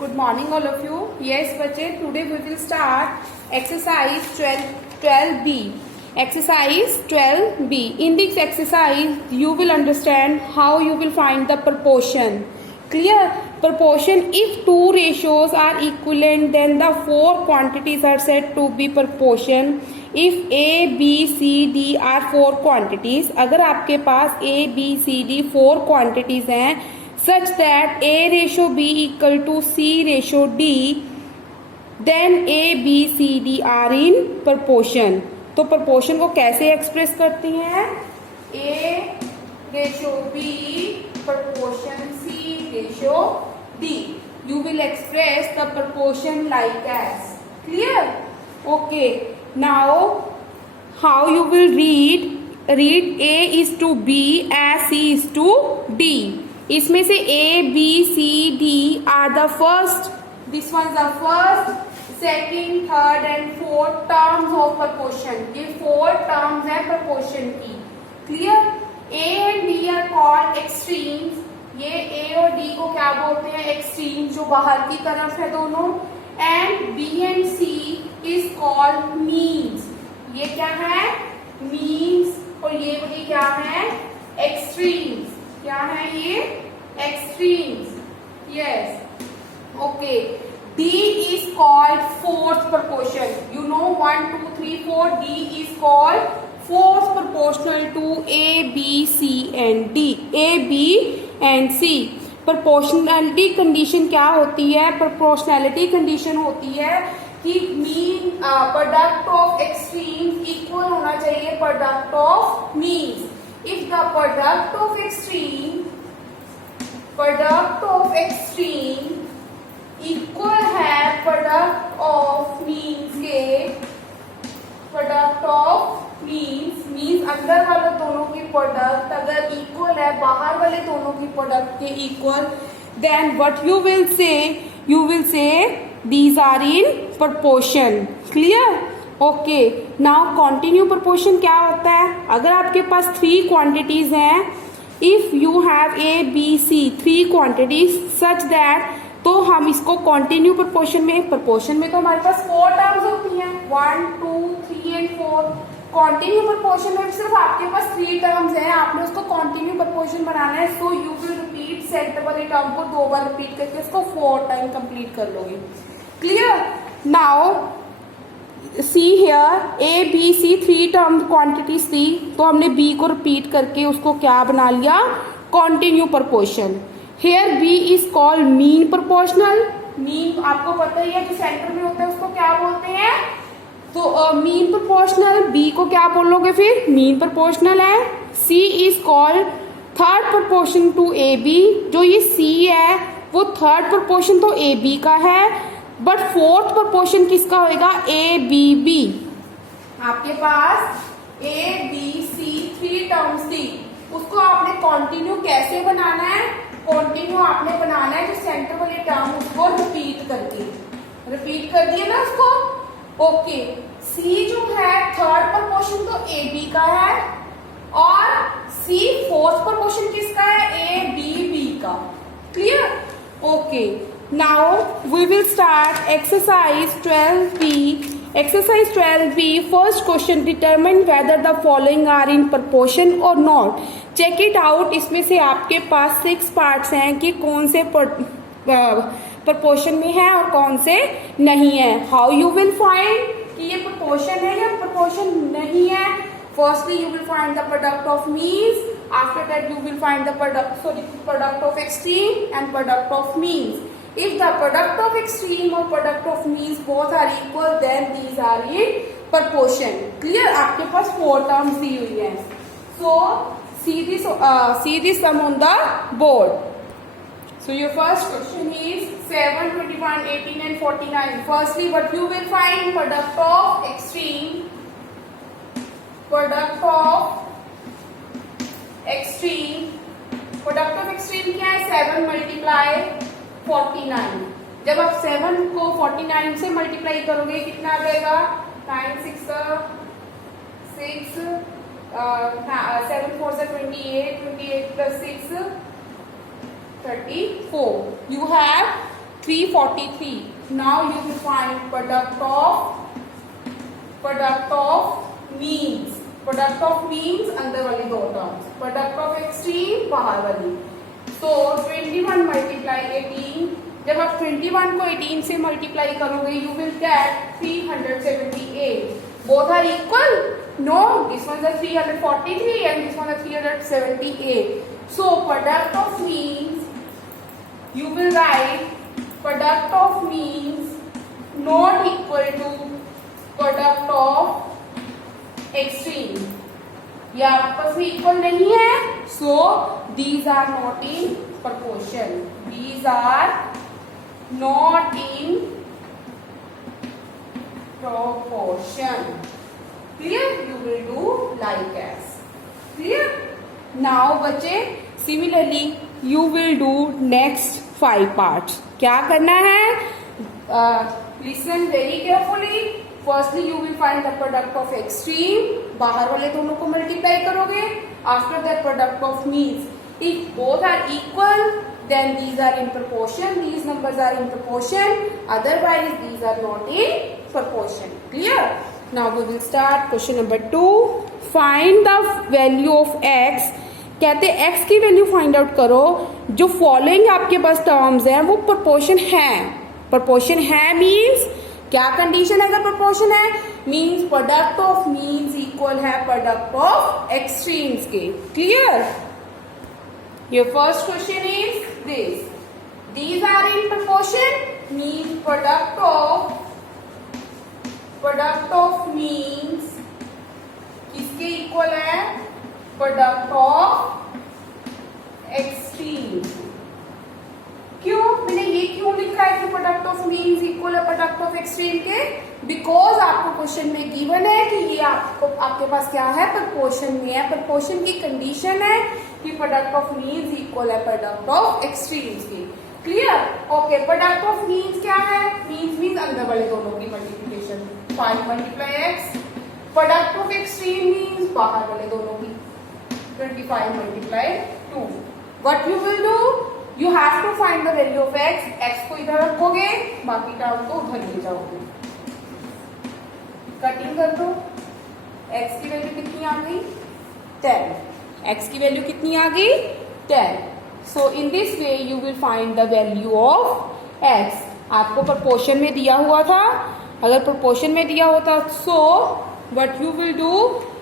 Good morning all of you. Yes बच्चे, today we will start exercise 12B. Exercise 12B. In this exercise you will understand how you will find the proportion. Clear? Proportion, if two ratios are equivalent then the four quantities are said to be proportion. If A, B, C, D are four quantities, अगर आपके पास A, B, C, D four quantities हैं such that A ratio B equal to C ratio D, then A, B, C, D are in proportion. तो proportion को कैसे express करती हैं? A ratio B proportion C ratio D. You will express the proportion like as. Clear? Okay. Now how you will read A is to B as C is to D. इसमें से A, B, C, D are the first. This one is the first, second, third and fourth terms of proportion. ये four terms हैं proportion की. Clear? A and D are called extremes. ये A और D को क्या बोलते हैं? Extremes, जो बाहर की तरफ है दोनों. And B and C is called means. ये क्या है? Means. और ये क्या है? Extremes. क्या है ये? Extremes. Yes. Okay. D is called fourth proportion. You know 1, 2, 3, 4. D is called fourth proportional to A, B, C and D. A, B and C. Proportionality condition क्या होती है? Proportionality condition होती है कि mean product of extremes equal होना चाहिए product of means. If the product of extreme equal है product of means के, product of means अंदर वाले दोनों की प्रोडक्ट अगर इक्वल है बाहर वाले दोनों की प्रोडक्ट के equal, then what you will say? You will say these are in proportion. Clear? Okay. Now continue proportion क्या होता है? अगर आपके पास थ्री क्वांटिटीज हैं, if you have A B C three quantities such that, तो हम इसको कॉन्टिन्यू प्रोपोर्शन में तो हमारे पास फोर टर्म्स होती हैं 1, 2, 3 एंड 4. कॉन्टिन्यू प्रोपोर्शन में सिर्फ आपके पास थ्री टर्म्स हैं, आपने उसको कॉन्टिन्यू प्रोपोर्शन बनाना है. सो यू विल रिपीट सेंटर वाले टर्म को दो बार रिपीट करके उसको 4 टाइम कंप्लीट कर लोगे. Clear? Now see here A B C three term quantities थी, तो हमने बी को रिपीट करके उसको क्या बना लिया? Continue proportion. Here B is called mean proportional. Mean आपको पता ही है जो सेंटर में होता है उसको क्या बोलते हैं? तो मीन प्रोपोर्शनल. बी को क्या बोलोगे फिर? मीन प्रोपोर्शनल है. C is called third proportion to A B. जो ये सी है वो थर्ड प्रोपोर्शन तो ए बी का है, बट फोर्थ प्रोपोर्शन किसका होगा? A B B. आपके पास A B C three terms थी, उसको आपने कॉन्टिन्यू कैसे बनाना है? कॉन्टिन्यू आपने बनाना है जो सेंटर वाले टर्म उसको रिपीट कर दिए ना उसको. ओके. सी जो है थर्ड प्रोपोर्शन तो ए बी का है और सी फोर्थ प्रोपोर्शन किसका है? ए बी बी का. Clear? Okay. Now we will start exercise 12B. Exercise 12B, first question, determine whether the following are in proportion or not. Check it out. इसमें से आपके पास 6 parts हैं कि कौन से proportion में है और कौन से नहीं है. How you will find कि ये proportion है या proportion नहीं है? Firstly you will find the product of means. After that you will find the product of extreme and product of means. If the product of extreme or product of means both are equal, then these are in proportion. Clear? आपके पास 4 terms दी हुई हैं. So see this sum on the board. So your first question is 7, 21, 18 and 49. Firstly, what you will find? Product of extreme. Product of extreme क्या है? 7 multiply 49. जब आप 7 को 49 से multiply करोगे कितना आ जाएगा? 9, 6, 7, 4 से 28, 28 plus 6, 34. You have 343. Now you will find product of means. Product of means अंदर वाली दो टर्म्स, प्रोडक्ट ऑफ एक्सट्रीम बाहर वाली. सो 21 मल्टीप्लाई 18, जब आप 21 को 18 से मल्टीप्लाई करोगे you will get 378. Both are equal? No, this one is 343 and this one is 378. So product of means you will write product of means not equal to product of extreme. ये आपस में equal नहीं है, so these are not in proportion. These are not in proportion. Clear? You will do like as. Clear? Now बच्चे similarly you will do next 5 parts. क्या करना है? Listen very carefully. Firstly you will find the product of extreme. बाहर वाले दोनों को multiply करोगे. After that product of means. If both are equal, then these are in proportion. These numbers are in proportion. Otherwise, these are not in proportion. Clear? Now we will start question number 2. Find the value of x. कहते हैं x की value find out करो. जो following आपके पास terms हैं वो proportion है. Proportion है मीन्स क्या कंडीशन है? अगर प्रोपोर्शन है means product of means equal है प्रोडक्ट ऑफ एक्सट्रीम्स के. Clear? Your first question is this. These are in proportion means product of means किसके इक्वल है? Product of extreme. क्यों मैंने ये क्यों लिखा है कि प्रोडक्ट ऑफ मीन्स इक्वल है प्रोडक्ट ऑफ एक्सट्रीम के? बिकॉज आपको क्वेश्चन में गिवन है कि ये आपके पास क्या है? प्रोपोर्शन में है. प्रोपोर्शन की कंडीशन है कि प्रोडक्ट ऑफ मीन्स इक्वल है प्रोडक्ट ऑफ एक्सट्रीम्स की. Clear? Okay. Product of means क्या है? मीन्स अंदर वाले दोनों की multiplication 5 multiply x. Product of extreme means बाहर वाले दोनों की 25 multiply 2. What you will do? You have to find the value of x. X को इधर रखोगे, बाकी टर्म को उधर ले जाओगे. कटिंग कर दो. एक्स की वैल्यू कितनी आ गई? 10. x की वैल्यू कितनी आ गई? 10. So in this way you will find the value of x. आपको प्रोपोर्शन में दिया हुआ था. अगर प्रोपोर्शन में दिया होता so what you will do?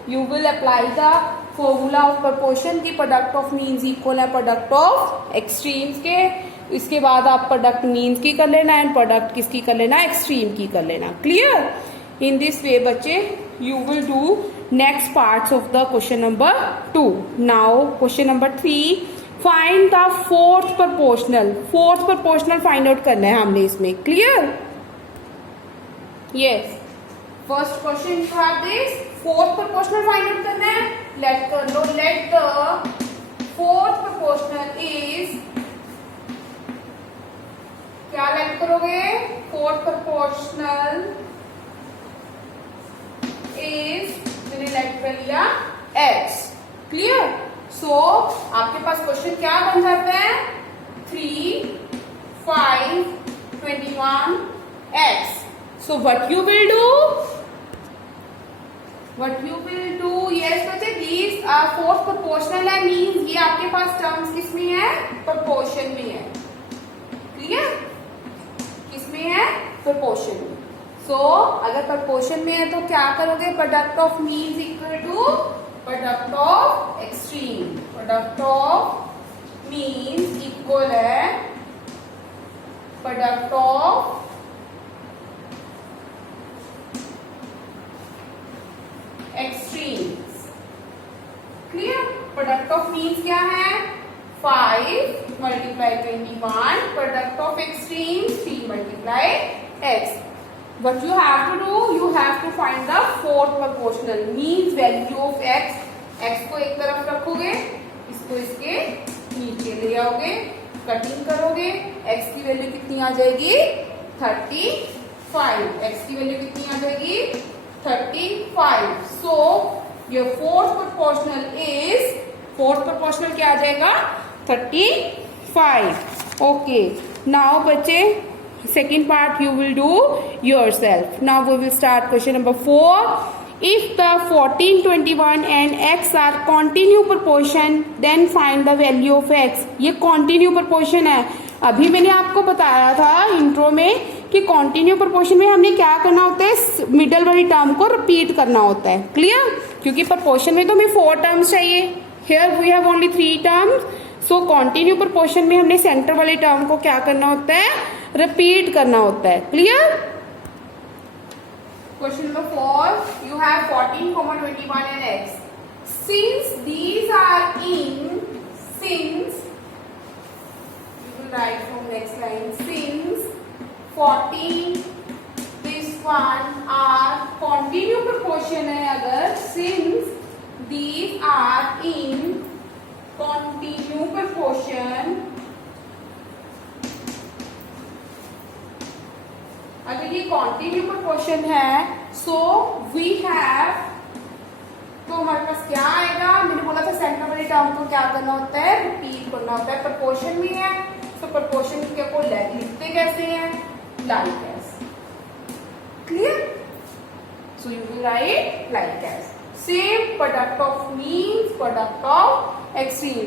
You will apply the formula of proportion की प्रोडक्ट ऑफ मीन्स इक्वल है प्रोडक्ट ऑफ एक्सट्रीम्स के. इसके बाद आप प्रोडक्ट मीन्स की कर लेना एंड प्रोडक्ट किसकी कर लेना? एक्सट्रीम की कर लेना. क्लियर? इन दिस वे बच्चे you will do next parts of the question number 2. Now question number 3. Find the fourth proportional. Fourth proportional find out करना है हमने इसमें. Clear? Yes. First question you have this. Fourth proportional find out करना है. Let कर लो. Let the fourth proportional is क्या let करोगे? Fourth proportional is मैंने लेट कर लिया x. क्लियर? सो आपके पास क्वेश्चन क्या बन जाता है? 3, 5, 21 x. So what you will do? Yes बच्चे, दीज आर फोर्थ प्रोपोर्शनल है मीन्स ये आपके पास टर्म्स किसमें है? प्रोपोर्शन में है. क्लियर? किसमें है? प्रोपोर्शन में. सो अगर प्रोपोर्शन में है तो क्या करोगे? Product of means equal to product of extreme. Product of means equal है product of extremes. Clear? Product of means क्या है? 5 multiply 21. Product of extreme 3 multiply x. What you have to do? You have to find the fourth proportional means value of x. x को एक तरफ रखोगे, इसको इसके नीचे ले आओगे, कटिंग करोगे. x की वैल्यू कितनी आ जाएगी? 35. x की वैल्यू कितनी आ जाएगी? 35. So your fourth proportional क्या आ जाएगा? 35. Okay. Now बच्चे second part you will do yourself. Now we will start question number 4. If the 14, 21 and x are continue proportion, then find the value of x. ये continue proportion है. अभी मैंने आपको बताया था इंट्रो में कि कंटिन्यू प्रोपोर्शन में हमने क्या करना होता है, मिडल वाली टर्म को रिपीट करना होता है. क्लियर? क्योंकि प्रोपोर्शन में तो हमें 4 टर्म्स चाहिए. Here we have only 3 terms. So continue proportion में हमने सेंटर वाली टर्म को क्या करना होता है, रिपीट करना होता है. Clear? Question number 4. You have 14, 21 and x. Since these are since you will write from next line. Since 14, this one are continue proportion है अगर, since these are in continue proportion, अगर ये कंटिन्यू प्रोपोर्शन है, so we have, तो हमारे पास क्या आएगा, मैंने बोला था सेंटर वाली टर्म को क्या करना होता है, रिपीट करना होता है. प्रोपोर्शन में है, तो प्रोपोर्शन को लिखते कैसे हैं, like as. Clear? So you will write like as. Same product of means, product of extreme,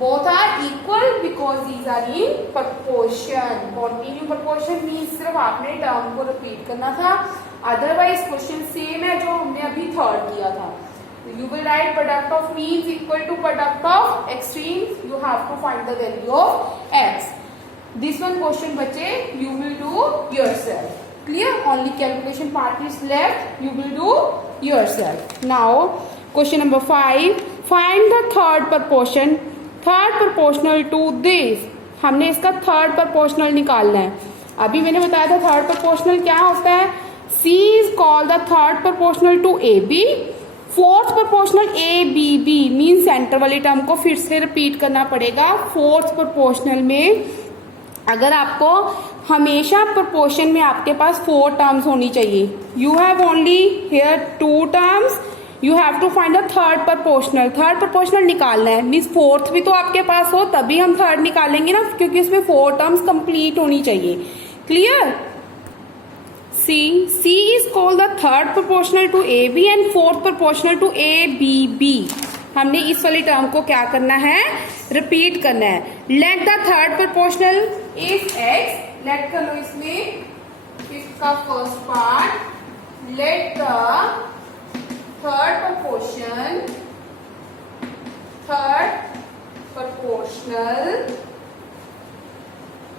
both are equal because these are in proportion. Continue proportion means सिर्फ आपने टर्म को रिपीट करना था, अदरवाइज क्वेश्चन सेम है जो हमने अभी third किया था. You will write product of means equal to product of extremes. You have to find the value of x. This one question बचे, you will do yourself. Clear? Only calculation part is left, you will do yourself. Now question number 5. Find the third proportion, third proportional to this. हमने इसका third proportional निकालना है. अभी मैंने बताया था third proportional क्या होता है. C is called the third proportional to AB. Fourth proportional ABB mean centre वाली टर्म को फिर से रिपीट करना पड़ेगा. फोर्थ प्रोपोर्शनल में अगर आपको हमेशा प्रोपोर्शन में आपके पास 4 टर्म्स होनी चाहिए. You have only here 2 terms. You have to find the third proportional. Third proportional निकालना है, मीन्स फोर्थ भी तो आपके पास हो तभी हम थर्ड निकालेंगे ना, क्योंकि इसमें 4 टर्म्स कंप्लीट होनी चाहिए. Clear? C is called the third proportional to AB and fourth proportional to ABB. हमने इस वाली टर्म को क्या करना है, रिपीट करना है. Let the third proportional is x. Let कर लो इसमें इसका first part. Let the third proportional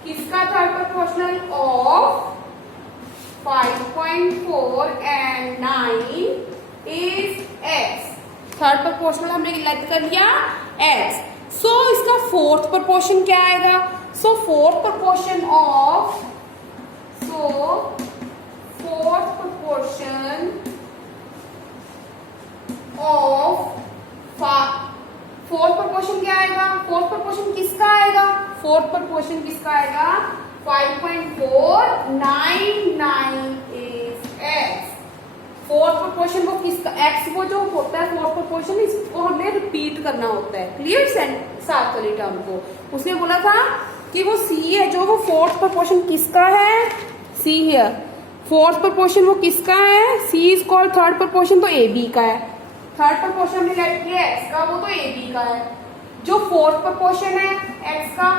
किसका third proportional, of 5.4 and 9 is x. Third proportional हमने लेट कर लिया x. सो इसका फोर्थ प्रोपोर्शन क्या आएगा. So fourth proportion of, fourth proportion of, fourth proportion क्या आएगा, फोर्थ प्रोपोर्शन किसका आएगा, फोर्थ प्रोपोर्शन किसका आएगा, 5.499 इज x. फोर्थ प्रोपोर्शन वो किसका, x वो जो होता है फोर्थ प्रोपोर्शन, इसको हमें रिपीट करना होता है. क्लियर? सात वाली टर्म को उसने बोला था कि वो c है जो, वो फोर्थ प्रोपोर्शन किसका है, c हियर. फोर्थ प्रोपोर्शन वो किसका है, c is called third proportion, तो AB का है. थर्ड प्रोपोर्शन हमने लेट किया x का, वो तो AB का है. जो फोर्थ प्रोपोर्शन है x का,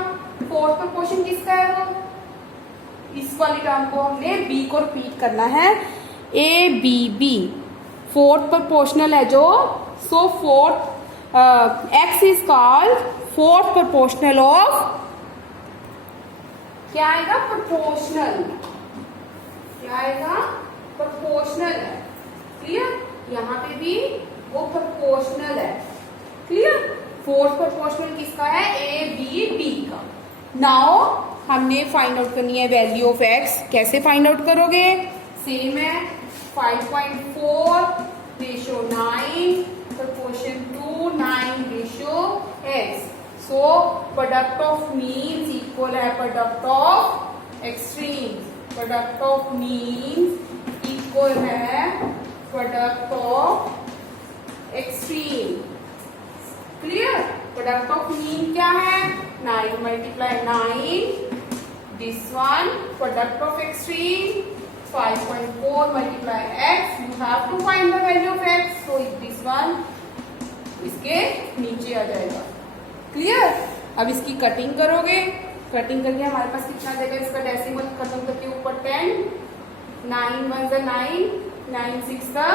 फोर्थ प्रोपोर्शन किसका है, वो इस वाली टर्म को हमने b को रिपीट करना है, ABB. फोर्थ प्रोपोर्शनल है जो, so fourth x is called fourth proportional of, क्या आएगा, प्रोपोर्शनल. क्या आएगा, प्रोपोर्शनल है. क्लियर? यहाँ पे भी वो प्रोपोर्शनल है. क्लियर? फोर्थ प्रोपोर्शनल किसका है, ABB का. नाउ हमने फाइंड आउट करनी है वैल्यू ऑफ x. कैसे फाइंड आउट करोगे, सेम है, 5.4 ratio 9 proportion to 9 ratio x. So product of means equal है product of extremes. Product of means equal है product of extreme. Clear? Product of mean क्या है, 9 × 9 this one product of extreme 5.4 multiply x. You have to find the value of x. So this one इसके नीचे आ जाएगा. Clear? अब इसकी cutting करोगे. Cutting करके हमारे पास कितना देगा? इसका डेसिमल खत्म करके ऊपर 10, 9 1 9, 9 6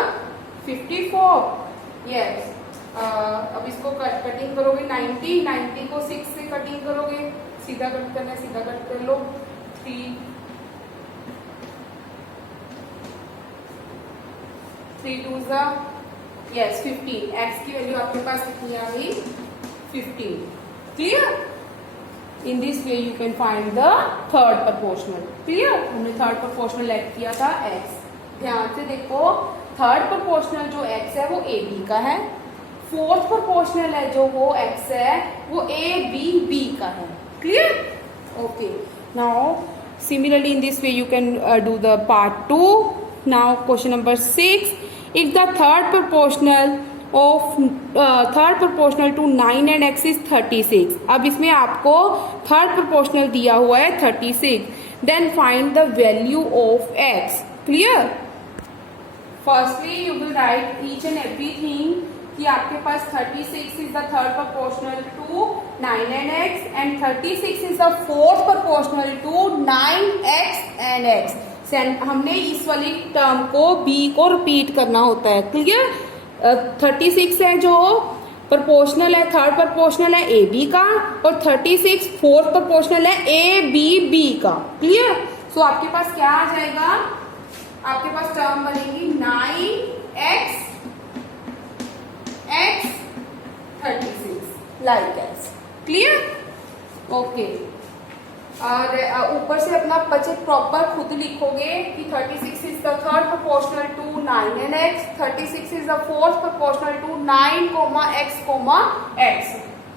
54. यस. अब इसको कटिंग करोगे 90 को 6 से कटिंग करोगे. सीधा कट करना है, सीधा कट कर लो. 3 2 यस 15. x की वैल्यू आपके पास कितनी आ गई? 15. Clear? In this way you can find the third proportional. Clear? हमने थर्ड प्रोपोर्शनल ऐड किया था x. ध्यान से देखो, थर्ड प्रोपोर्शनल जो x है वो a b का है. फोर्थ प्रोपोर्शनल है जो वो x है वो a b b का है. Clear? Okay. Now similarly in this way you can do the part 2. Now question number 6. If the third proportional to 9 and x is 36. अब इसमें आपको थर्ड प्रोपोर्शनल दिया हुआ है 36. Then find the value of x. Clear? Firstly you will write each and everything कि आपके पास 36 is the third proportional to 9 and x and 36 is the fourth proportional to 9x and x. हमने इस वाली टर्म को b को repeat करना होता है. क्लियर? 36 है जो प्रोपोर्शनल है, थर्ड प्रोपोर्शनल है ए बी का, और 36 फोर्थ प्रोपोर्शनल है ए बी बी का. क्लियर? सो आपके पास क्या आ जाएगा? आपके पास टर्म बनेगी 9x x 36 like S. Clear? Okay. और ऊपर से अपना बचत प्रॉपर खुद लिखोगे कि 36 is the third proportional to 9 and x, 36 is the fourth proportional to 9, x.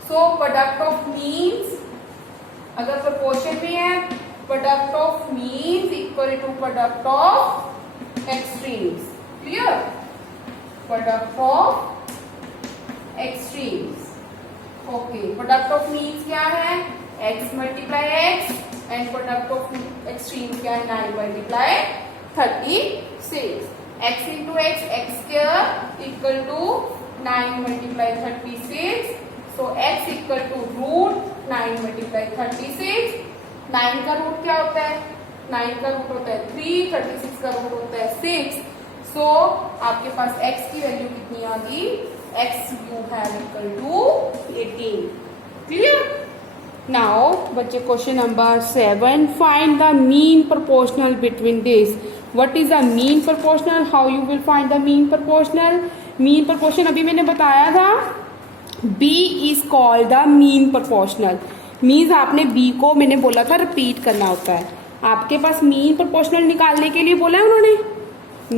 So product of means अगर प्रोपोर्शन में है, product of means equal to product of extremes. Clear? Product of extremes. Okay. Product of means क्या है? x multiply x and product of extreme क्या है? 9 multiply 36. x into x x square equal to 9 multiply 36. So x equal to root 9 multiply 36. 9 का root क्या होता है? 9 का root होता है 3, 36 का रूट होता है 6. सो आपके पास x की वैल्यू कितनी आ गई? x you have equal to 18. Clear? Now, बच्चे question number 7. Find the mean proportional between this. What is the mean proportional? How you will find the mean proportional? Mean proportion अभी मैंने बताया था. B is called the mean proportional. Means आपने B को मैंने बोला था रिपीट करना होता है. आपके पास mean proportional निकालने के लिए बोला है उन्होंने.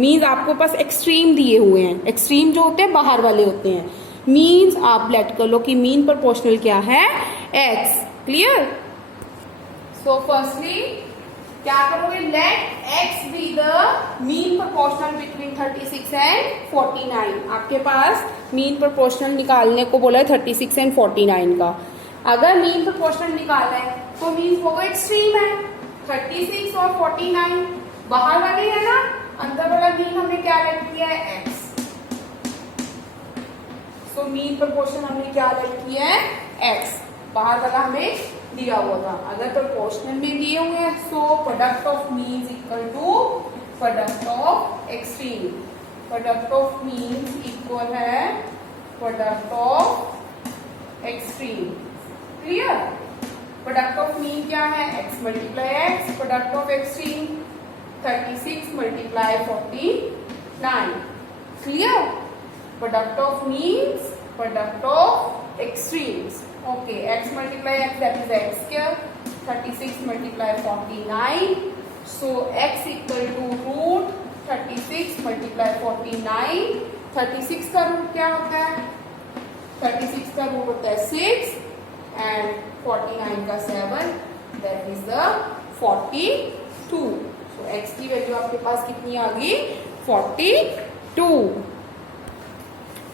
Means आपके पास एक्सट्रीम दिए हुए हैं. एक्सट्रीम जो होते हैं बाहर वाले होते हैं. Means आप लेट कर लो कि mean proportional क्या है? X. क्लियर? सो फर्स्टली क्या करोगे? Let x be the mean proportional between 36 and 49. आपके पास मीन प्रोपोर्शनल निकालने को बोला है 36 एंड 49 का. अगर मीन प्रोपोर्शनल निकालना है तो मीन वो एक्सट्रीम है. 36 और 49 बाहर वाले है ना, अंदर वाला मीन हमने क्या लेट किया है? x. सो मीन प्रोपोर्शनल हमने क्या लेट किया है? x. बाहर वाला हमें दिया हुआ था. अगर प्रोपोर्शनल में दिए हुए हैं so product of means equal to product of extreme. Product of means equal है product of extreme. Clear? Product of mean क्या है? x multiply x. Product of extreme 36 multiply 49. Clear? Product of means product of extremes. Okay, x multiply x, that is x square. 36 multiply 49. So x equal to root 36 multiply 49. 36 का root क्या होता है? 36 का root होता है 6 and 49 का 7. That is the 42. So x की value आपके पास कितनी आ गई? 42.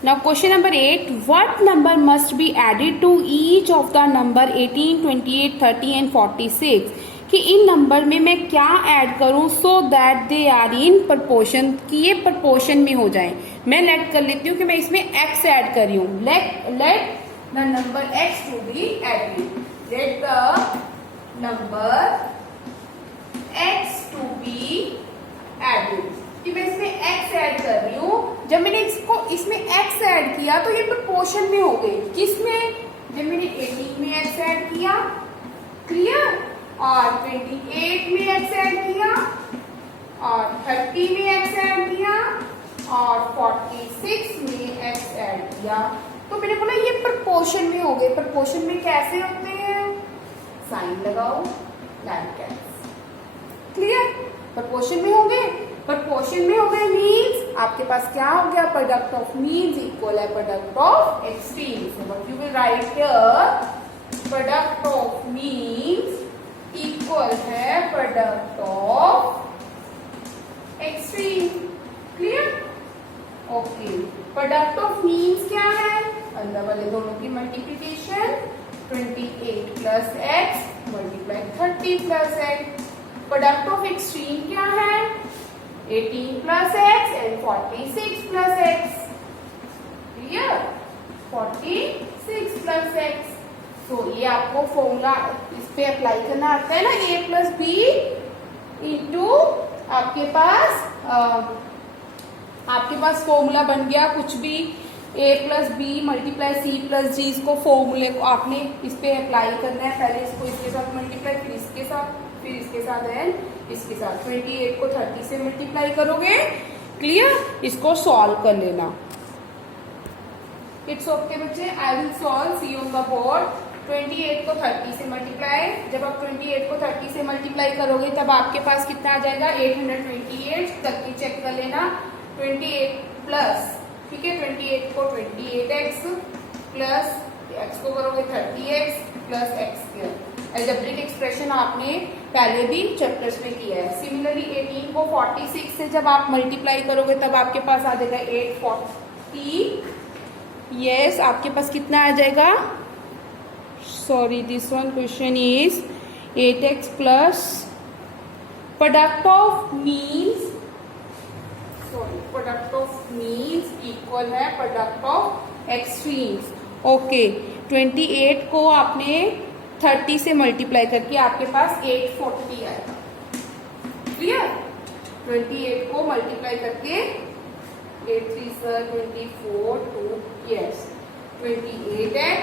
Now question number 8. What number must be added to each of the number 18, 28, 30 and 46 कि इन नंबर में मैं क्या ऐड करूं so that they are in proportion, कि ये प्रपोर्शन में हो जाए। मैं लेट कर लेती हूँ कि मैं इसमें x ऐड कर रही हूँ। Let the number x to be added, let the number x to be added, कि मैं इसमें x ऐड कर रही हूँ। जब मैंने इसमें x ऐड किया तो ये प्रपोर्शन में हो गई। किसमें? जब मैंने 18 में x ऐड किया, क्लियर, और 28 में x ऐड किया, और 30 में x ऐड किया, और 46 में x ऐड किया, तो मैंने बोला ये प्रपोर्शन में हो गए। प्रपोर्शन में कैसे होते हैं? साइन लगाओ, लाइक दैट, क्लियर। प्रपोर्शन में हो गए, प्रपोर्शन में हो गए मीन्स आपके पास क्या हो गया? प्रोडक्ट ऑफ मीन्स इक्वल है product of extremes. So what you will write here, product of means equal है product of extreme, clear, okay. Product of means क्या है? अंदर वाले दोनों की multiplication, 28 plus x multiply 30 plus x. Product of extreme क्या है? 18 plus x and 46 plus x, clear, 46 plus x. तो ये आपको फॉर्मूला इस पे अप्लाई करना आता है ना, a प्लस बी इंटू आपके पास फॉर्मूला बन गया कुछ भी, a plus b multiply c plus g. इसको फॉर्मूले को आपने इस पे अप्लाई करना है। पहले इसको इसके साथ मल्टीप्लाई, फिर इसके साथ, फिर इसके साथ एंड इसके साथ। 28 को 30 से मल्टीप्लाई करोगे, क्लियर। इसको सॉल्व कर लेना। इट्स ओके बच्चे, I will solve, see on the board. 28 को 30 से मल्टीप्लाई, जब आप 28 को 30 से मल्टीप्लाई करोगे तब आपके पास कितना आ जाएगा? 828 तक की चेक कर लेना। 28 प्लस, ठीक है, 28 को 28x प्लस x को करोगे 30x plus x square. Algebraic expression आपने पहले भी चैप्टर्स में किया है। सिमिलरली 18 को 46 से जब आप मल्टीप्लाई करोगे तब आपके पास आ जाएगा 840। यस, आपके पास कितना आ जाएगा? Sorry, this one question is 8x plus product of means, sorry, product of means equal है product of extremes। ओके, 28 को आपने 30 से मल्टीप्लाई करके आपके पास 840 आएगा, क्लियर। 28 को मल्टीप्लाई करके 8 3 24 2, yes, 28x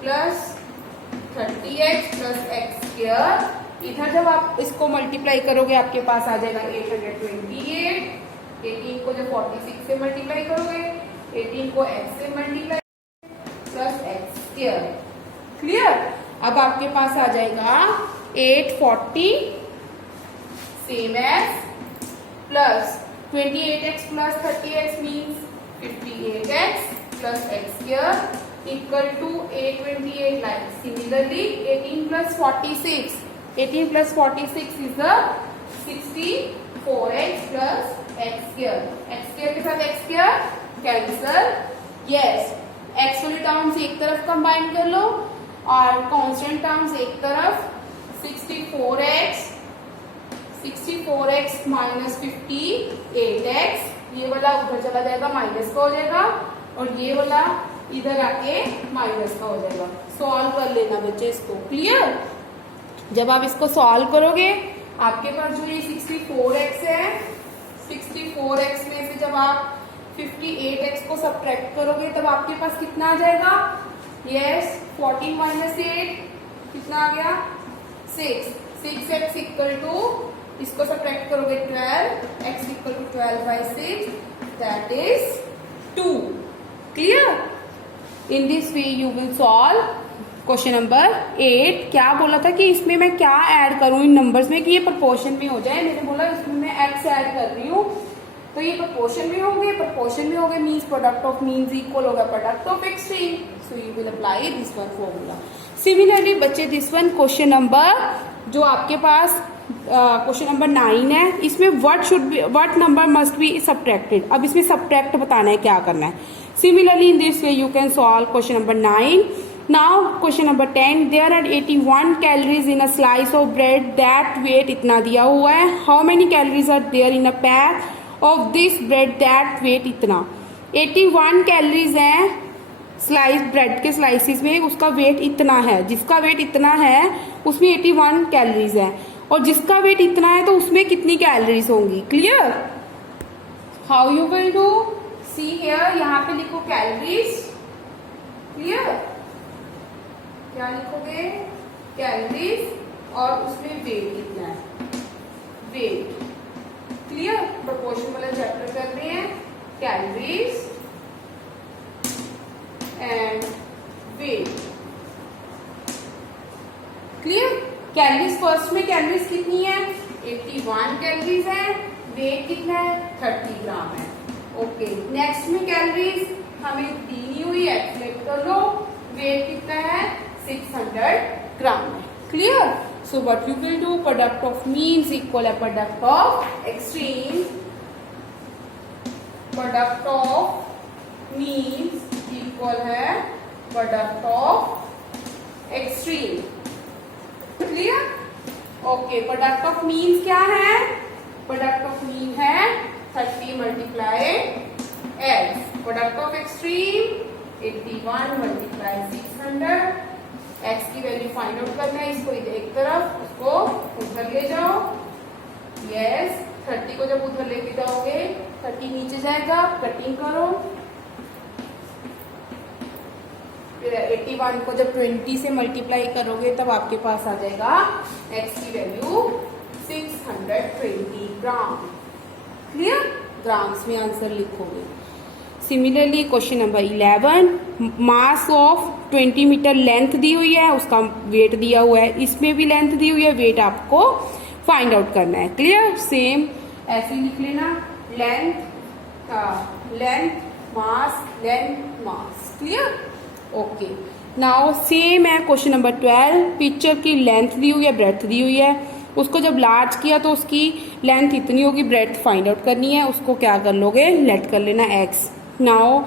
plus 30x plus x square. इधर जब आप इसको मल्टीप्लाई करोगे आपके पास आ जाएगा 828। 18 को जब 46 से मल्टीप्लाई करोगे, 18 को x से multiply plus x square, clear. अब आपके पास आ जाएगा 840 same as plus 28x plus 30x means 58x plus x square equal to 828 lines. Similarly, 18 plus 46. 18 plus 46 is the 64x plus x square. x square के साथ x square cancel. Yes. x वाले terms एक तरफ combine कर लो और constant terms एक तरफ। 64x minus 58x, ये वाला उधर चला जाएगा, माइनस का हो जाएगा, और ये वाला इधर आके माइनस का हो जाएगा। सॉल्व कर लेना बच्चे इसको, क्लियर। जब आप इसको सॉल्व करोगे आपके पास जो ये 64x है, 64x में से जब आप 58x को सब्ट्रैक्ट करोगे तब आपके पास कितना आ जाएगा? यस, 14 माइनस 8 कितना आ गया? 6। 6x इक्वल टू, इसको सब्ट्रैक्ट करोगे 12, x equal to 12 by 6, that is 2, clear. In this way you will solve question number 8। क्या बोला था कि इसमें मैं क्या ऐड करूं इन नंबर्स में कि ये प्रोपोर्शन में हो जाए। मैंने बोला इसमें मैं x ऐड कर रही हूँ तो ये प्रोपोर्शन में हो गए। प्रोपोर्शन में हो गए means product of means equal होगा product of extreme. So you will apply this one formula. Similarly बच्चे दिस वन क्वेश्चन नंबर जो आपके पास क्वेश्चन नंबर 9 है, इसमें what number must be subtracted. अब इसमें सब्ट्रैक्ट बताना है क्या करना है। Similarly, in this way you can solve question number 9. Now question number 10, there are 81 calories in a slice of bread that weight इतना दिया हुआ है, how many calories are there in a pack of this bread that weight इतना। 81 calories हैं slice bread के slices में, उसका wait इतना है, जिसका वेट इतना है उसमें 81 कैलोरीज है, और जिसका वेट इतना है तो उसमें कितनी कैलोरीज होंगी। Clear? How you will do, see here, यहाँ पे लिखो कैलोरीज। क्लियर? क्या लिखोगे? कैलोरीज, और उसमें वेट कितना है, वेट। क्लियर? प्रोपोर्शन वाला चैप्टर कर रहे हैं, calories and weight. Clear? Calories first में कैलोरीज कितनी है, 81 कैलोरीज है, वेट कितना है, 30 ग्राम है। ओके, नेक्स्ट में कैलोरीज हमें दी हुई है, एक्सलेक्ट कर लो, वेट कितना है, 600 ग्राम है। Clear? So what you will do, product of means equal है product of extreme, product of means equal है product of extreme. Clear? Okay, product of means क्या है, प्रोडक्ट ऑफ मीन है 30 multiply x, product of extreme 81 multiply 600। X की value find out करना है, इसको एक तरफ, उसको उधर ले जाओ। यस, 30 को जब उधर लेके जाओगे 30 नीचे जाएगा, कटिंग करो। फिर 81 को जब 20 से मल्टीप्लाई करोगे तब आपके पास आ जाएगा एक्स की वैल्यू 620 ग्राम। क्लियर? ग्राम्स में आंसर लिखोगे। Similarly question number 11, mass of 20 metre length दी हुई है, उसका वेट दिया हुआ है, इसमें भी लेंथ दी हुई है, वेट आपको फाइंड आउट करना है। क्लियर? सेम ऐसे लिख लेना, length mass, length mass. Clear? Okay, now same है क्वेश्चन नंबर 12, पिक्चर की लेंथ दी हुई है, ब्रेड्थ दी हुई है, उसको जब लार्ज किया तो उसकी लेंथ इतनी होगी, ब्रेड्थ फाइंड आउट करनी है, उसको क्या कर लोगे, लेट कर लेना x. Now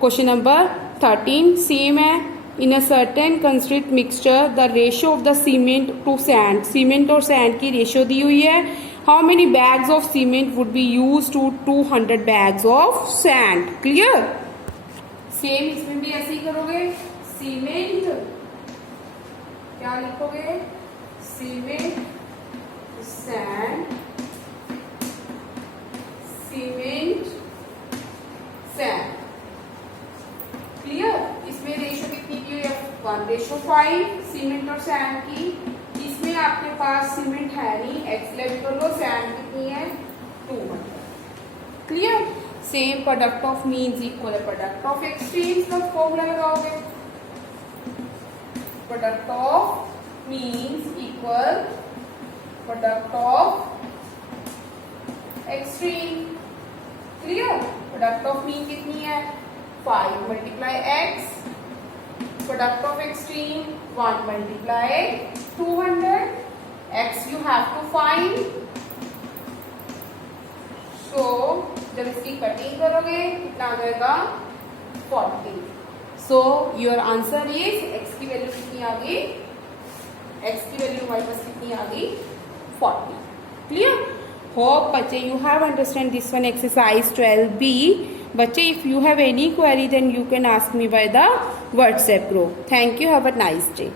question number 13 same है, in a certain constraint mixture the ratio of the cement to sand, cement और सैंड की रेशियो दी हुई है, how many bags of cement would be use to 200 bags of sand. Clear? Same इसमें भी ऐसे ही करोगे, सीमेंट क्या लिखोगे, cement sand, cement sand. Clear? इसमें रेशो कितनी की है, 1:5 सीमेंट और सैंड की। इसमें आपके पास सीमेंट है नहीं, एक्स लेट कर लो, सैंड कितनी है, 200। Clear? Same product of means equal है प्रोडक्ट ऑफ एक्सट्रीम्स का फॉर्मूला लगाओगे, product of means equal product of extreme. Clear? Product of mean कितनी है, 5 multiply x, product of extreme 1 multiply 200, x you have to find. So जब इसकी cutting करोगे कितना आ जाएगा, 40। So your answer is, x की वैल्यू कितनी आ गई, एक्स की वैल्यू हमारे पास कितनी आ गई, 40। क्लियर? होप बच्चे you have understand this one exercise 12B. बच्चे if you have any query then you can ask me by the WhatsApp group. Thank you. Have a nice day.